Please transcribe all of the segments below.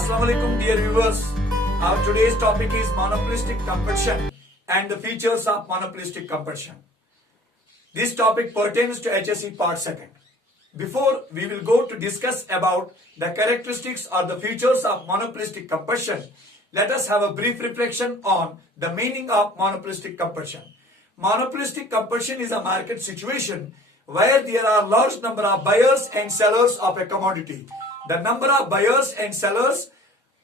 Assalamu alaikum dear viewers. Our today's topic is monopolistic competition and the features of monopolistic competition. This topic pertains to HSC part 2nd. Before we will go to discuss about the characteristics or the features of monopolistic competition, let us have a brief reflection on the meaning of monopolistic competition. Monopolistic competition is a market situation where there are large number of buyers and sellers of a commodity. The number of buyers and sellers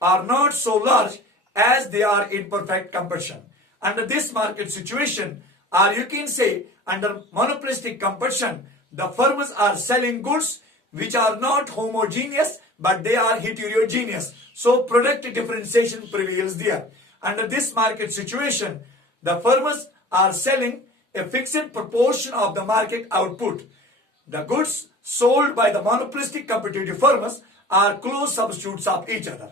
are not so large as they are in perfect competition. Under this market situation, or you can say under monopolistic competition, the firms are selling goods which are not homogeneous but they are heterogeneous. So product differentiation prevails there. Under this market situation, the firms are selling a fixed proportion of the market output. The goods sold by the monopolistic competitive firms are close substitutes of each other.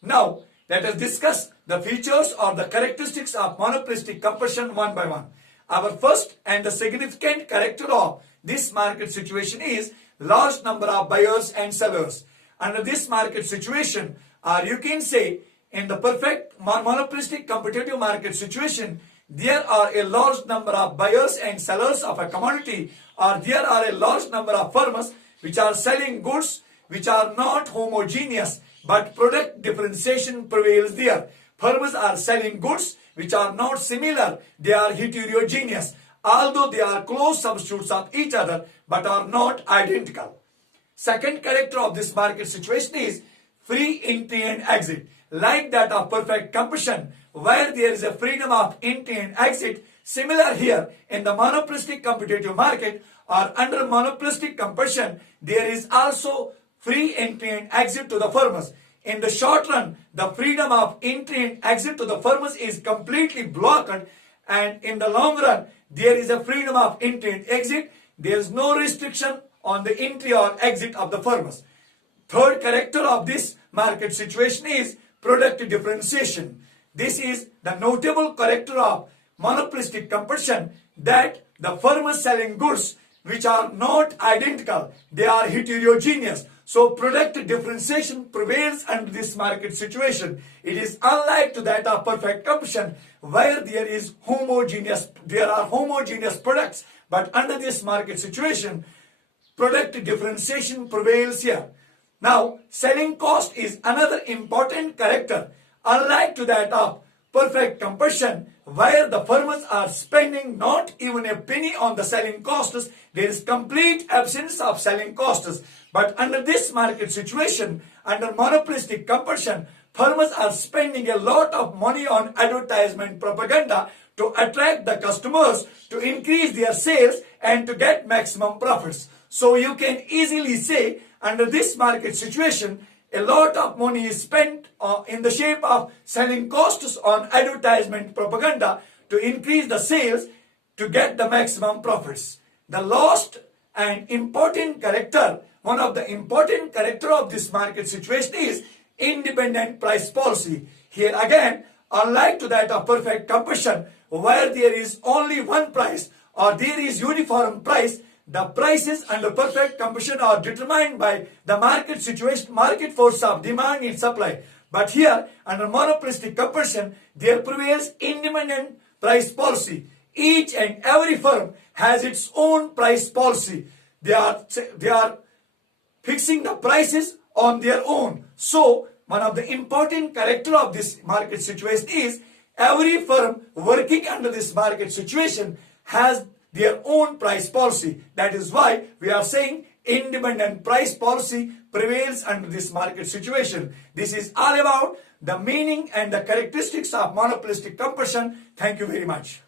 Now, let us discuss the features or the characteristics of monopolistic competition one by one. Our first and the significant character of this market situation is large number of buyers and sellers. Under this market situation, or you can say in the perfect monopolistic competitive market situation, there are a large number of buyers and sellers of a commodity, or there are a large number of firms which are selling goods which are not homogeneous but product differentiation prevails there. Firms are selling goods which are not similar, they are heterogeneous, although they are close substitutes of each other but are not identical. Second character of this market situation is free entry and exit. Like that of perfect competition, where there is a freedom of entry and exit, similar here in the monopolistic competitive market or under monopolistic competition, there is also free entry and exit to the firms. In the short run, the freedom of entry and exit to the firms is completely blocked, and in the long run, there is a freedom of entry and exit. There is no restriction on the entry or exit of the firms. Third character of this market situation is product differentiation. This is the notable character of monopolistic competition, that the firms selling goods which are not identical, they are heterogeneous. So product differentiation prevails under this market situation. It is unlike to that of perfect competition, where there are homogeneous products, but under this market situation, product differentiation prevails here. Now, selling cost is another important character, unlike to that of perfect competition, where the firms are spending not even a penny on the selling costs. There is complete absence of selling costs. But under this market situation, under monopolistic competition, firms are spending a lot of money on advertisement propaganda to attract the customers, to increase their sales and to get maximum profits. So you can easily say under this market situation, a lot of money is spent in the shape of selling costs on advertisement propaganda to increase the sales to get the maximum profits. The last and important character, one of the important character of this market situation is independent price policy. Here again, unlike to that of perfect competition, where there is only one price or there is uniform price, the prices under perfect competition are determined by the market situation, market force of demand and supply. But here, under monopolistic competition, there prevails independent price policy. Each and every firm has its own price policy. They are fixing the prices on their own. So, one of the important character of this market situation is every firm working under this market situation has their own price policy. That is why we are saying independent price policy prevails under this market situation. This is all about the meaning and the characteristics of monopolistic competition. Thank you very much.